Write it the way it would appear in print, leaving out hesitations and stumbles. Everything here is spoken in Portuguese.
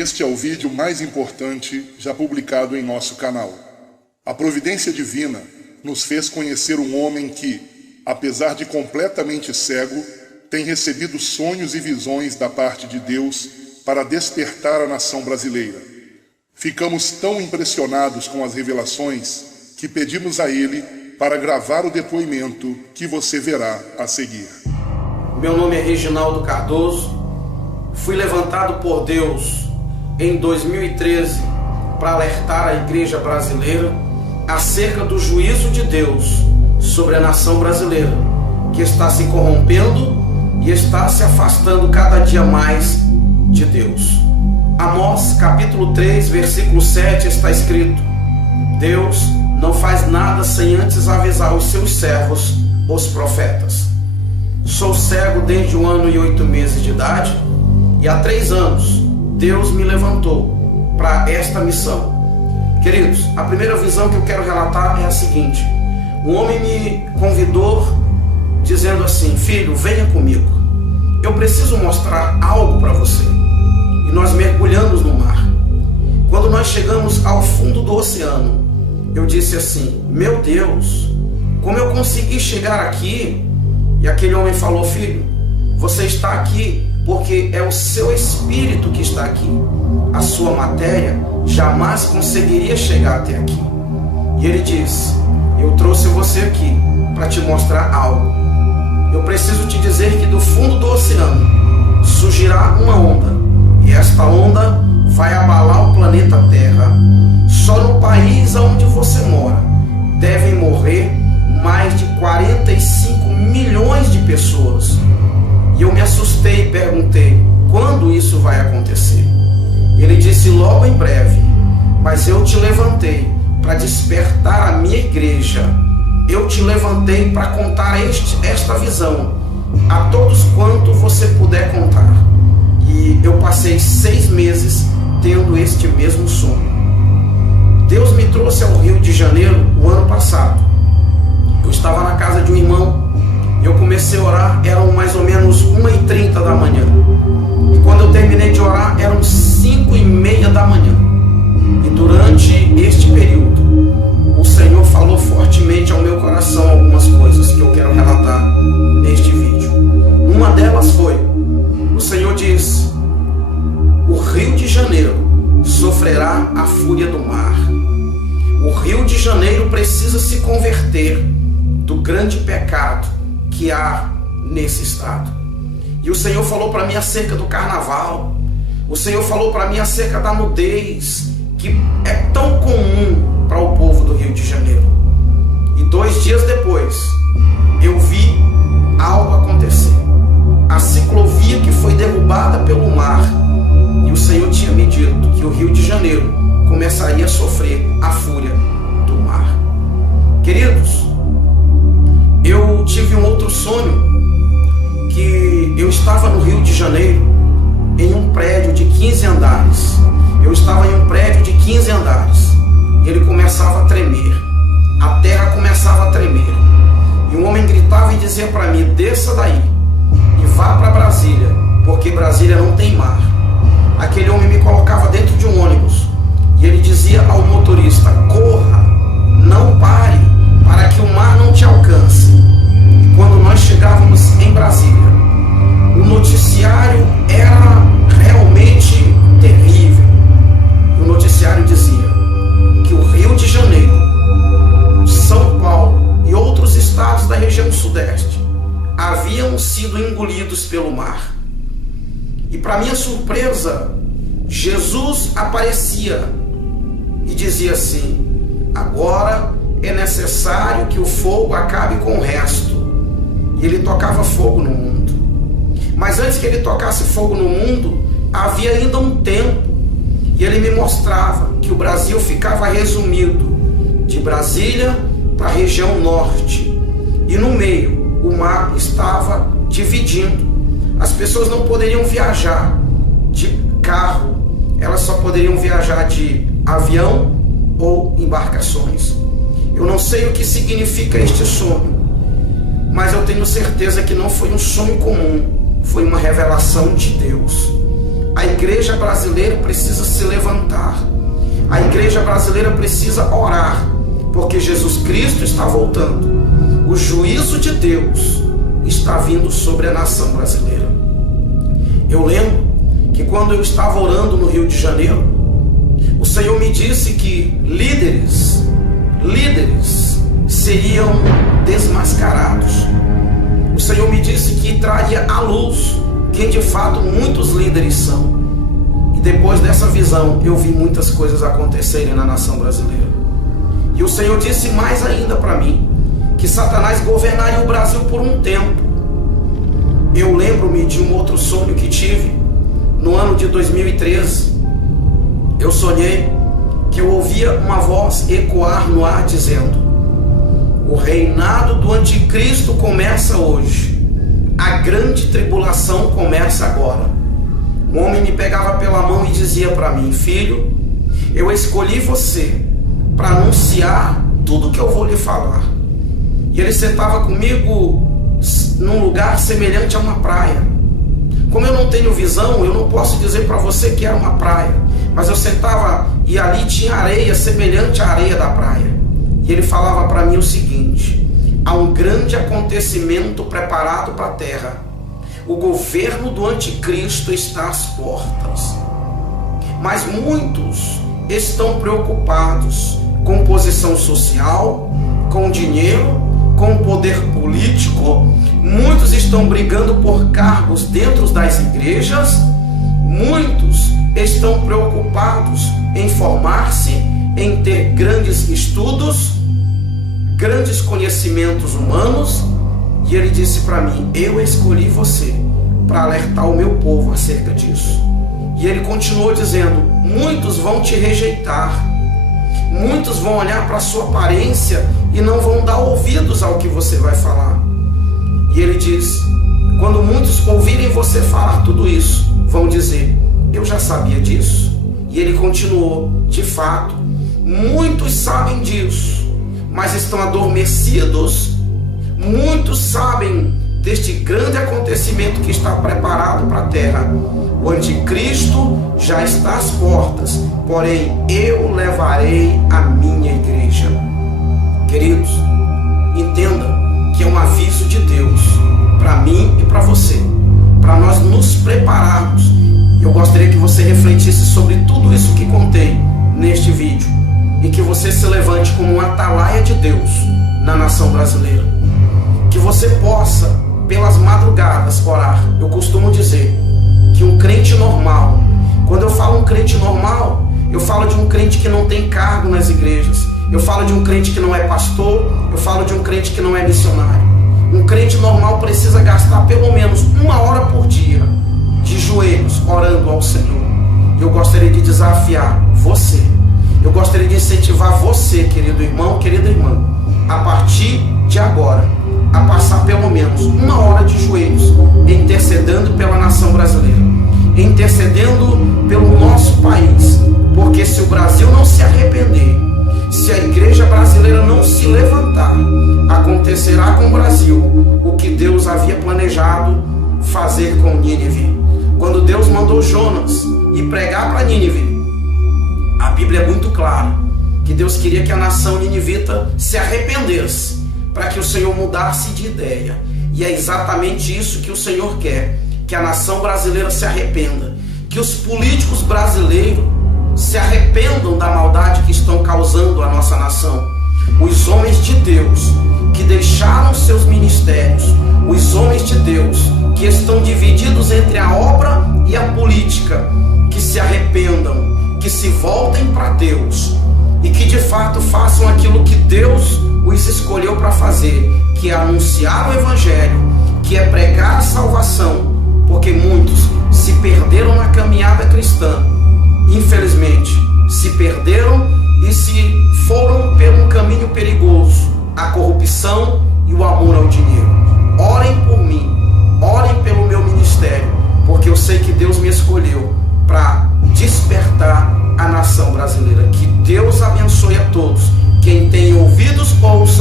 Este é o vídeo mais importante já publicado em nosso canal. A providência divina nos fez conhecer um homem que, apesar de completamente cego, tem recebido sonhos e visões da parte de Deus para despertar a nação brasileira. Ficamos tão impressionados com as revelações que pedimos a ele para gravar o depoimento que você verá a seguir. Meu nome é Reginaldo Cardoso. Fui levantado por Deus em 2013 para alertar a igreja brasileira acerca do juízo de Deus sobre a nação brasileira, que está se corrompendo e está se afastando cada dia mais de Deus. Amós capítulo 3, versículo 7 está escrito: Deus não faz nada sem antes avisar os seus servos, os profetas. Sou cego desde 1 ano e 8 meses de idade, e há 3 anos Deus me levantou para esta missão. Queridos, a primeira visão que eu quero relatar é a seguinte: um homem me convidou dizendo assim: filho, venha comigo, eu preciso mostrar algo para você. E nós mergulhamos no mar. Quando nós chegamos ao fundo do oceano, eu disse assim: meu Deus, como eu consegui chegar aqui? E aquele homem falou: filho, você está aqui porque é o seu espírito que está aqui. A sua matéria jamais conseguiria chegar até aqui. E ele disse: eu trouxe você aqui para te mostrar algo. Eu preciso te dizer que do fundo do oceano surgirá uma onda, e esta onda vai abalar o planeta Terra. Só no país onde você mora devem morrer mais de 45 milhões de pessoas. E eu me assustei e perguntei: quando isso vai acontecer? Ele disse: logo em breve. Mas eu te levantei para despertar a minha igreja. Eu te levantei para contar esta visão a todos quanto você puder contar. E eu passei 6 meses tendo este mesmo sonho. Deus me trouxe ao Rio de Janeiro o ano passado. Eu estava na casa de um irmão. Eu comecei a orar, eram mais ou menos 1h30 da manhã. E quando eu terminei de orar, eram 5h30 da manhã. E durante este período, o Senhor falou fortemente ao meu coração algumas coisas que eu quero relatar neste vídeo. Uma delas foi: o Senhor diz, o Rio de Janeiro sofrerá a fúria do mar. O Rio de Janeiro precisa se converter do grande pecado que há nesse estado. E o Senhor falou para mim acerca do carnaval. O Senhor falou para mim acerca da nudez, que é tão comum para o povo do Rio de Janeiro. E 2 dias depois, eu vi algo acontecer. A ciclovia que foi derrubada pelo mar. E o Senhor tinha me dito que o Rio de Janeiro começaria a sofrer a fúria do mar. Queridos, eu tive um outro sonho, que eu estava no Rio de Janeiro, em um prédio de 15 andares. Eu estava em um prédio de 15 andares, e ele começava a tremer. A terra começava a tremer. E um homem gritava e dizia para mim: desça daí e vá para Brasília, porque Brasília não tem mar. Aquele homem me colocava dentro de um ônibus, e ele dizia ao motorista: corra, não pare, para que o mar não te alcance. E quando nós chegávamos em Brasília, o noticiário era realmente terrível. O noticiário dizia que o Rio de Janeiro, São Paulo e outros estados da região sudeste haviam sido engolidos pelo mar. E para minha surpresa, Jesus aparecia e dizia assim: agora é necessário que o fogo acabe com o resto. E ele tocava fogo no mundo. Mas antes que ele tocasse fogo no mundo, havia ainda um tempo. E ele me mostrava que o Brasil ficava resumido de Brasília para a região norte. E no meio, o mar estava dividindo. As pessoas não poderiam viajar de carro, elas só poderiam viajar de avião ou embarcações. Eu não sei o que significa este sonho, mas eu tenho certeza que não foi um sonho comum, foi uma revelação de Deus. A igreja brasileira precisa se levantar. A igreja brasileira precisa orar, porque Jesus Cristo está voltando. O juízo de Deus está vindo sobre a nação brasileira. Eu lembro que quando eu estava orando no Rio de Janeiro, o Senhor me disse que líderes seriam desmascarados. O Senhor me disse que traria à luz quem de fato muitos líderes são. E depois dessa visão, eu vi muitas coisas acontecerem na nação brasileira. E o Senhor disse mais ainda para mim, que Satanás governaria o Brasil por um tempo. Eu lembro-me de um outro sonho que tive no ano de 2013. Eu sonhei que eu ouvia uma voz ecoar no ar dizendo: o reinado do anticristo começa hoje. A grande tribulação começa agora. Um homem me pegava pela mão e dizia para mim: filho, eu escolhi você para anunciar tudo que eu vou lhe falar. E ele sentava comigo num lugar semelhante a uma praia. Como eu não tenho visão, eu não posso dizer para você que era uma praia, mas eu sentava e ali tinha areia semelhante à areia da praia. E ele falava para mim o seguinte: há um grande acontecimento preparado para a terra. O governo do anticristo está às portas. Mas muitos estão preocupados com posição social, com dinheiro, com poder político. Muitos estão brigando por cargos dentro das igrejas. Muitos estão preocupados em formar-se, em ter grandes estudos, grandes conhecimentos humanos. E ele disse para mim: eu escolhi você para alertar o meu povo acerca disso. E ele continuou dizendo: muitos vão te rejeitar, muitos vão olhar para a sua aparência e não vão dar ouvidos ao que você vai falar. E ele diz: quando muitos ouvirem você falar tudo isso, vão dizer: eu já sabia disso. E ele continuou: de fato, muitos sabem disso, mas estão adormecidos. Muitos sabem deste grande acontecimento que está preparado para a terra. O anticristo já está às portas, porém eu levarei a minha igreja. Queridos, entenda que é um aviso de Deus para mim e para você, para nós nos prepararmos. Eu gostaria que você refletisse sobre tudo isso que contei neste vídeo e que você se levante como um atalaia de Deus na nação brasileira. Que você possa, pelas madrugadas, orar. Eu costumo dizer que um crente normal, quando eu falo um crente normal, eu falo de um crente que não tem cargo nas igrejas, eu falo de um crente que não é pastor, eu falo de um crente que não é missionário. Um crente normal precisa gastar pelo menos 1 hora por dia de joelhos orando ao Senhor. E eu gostaria de desafiar você, eu gostaria de incentivar você, querido irmão, querida irmã, a partir de agora, a passar pelo menos 1 hora de joelhos, intercedendo pela nação brasileira, intercedendo pelo nosso país, porque se o Brasil não se arrepender, se a igreja brasileira não se levantar, acontecerá com o Brasil o que Deus havia planejado fazer com Nínive. Quando Deus mandou Jonas ir pregar para Nínive, a Bíblia é muito clara que Deus queria que a nação ninivita se arrependesse, para que o Senhor mudasse de ideia. E é exatamente isso que o Senhor quer, que a nação brasileira se arrependa, que os políticos brasileiros se arrependam da maldade que estão causando à nossa nação. Os homens de Deus que deixaram seus ministérios, os homens de Deus que estão divididos entre a obra e a política, que se arrependam, que se voltem para Deus e que de fato façam aquilo que Deus os escolheu para fazer, que é anunciar o Evangelho, que é pregar a salvação, porque muitos se perderam na caminhada cristã, infelizmente se perderam e se foram por um caminho perigoso, a corrupção e o amor ao dinheiro. Orem por mim, orem pelo meu ministério, porque eu sei que Deus me escolheu para despertar a nação brasileira. Que Deus abençoe a todos. Quem tem ouvidos, ouça.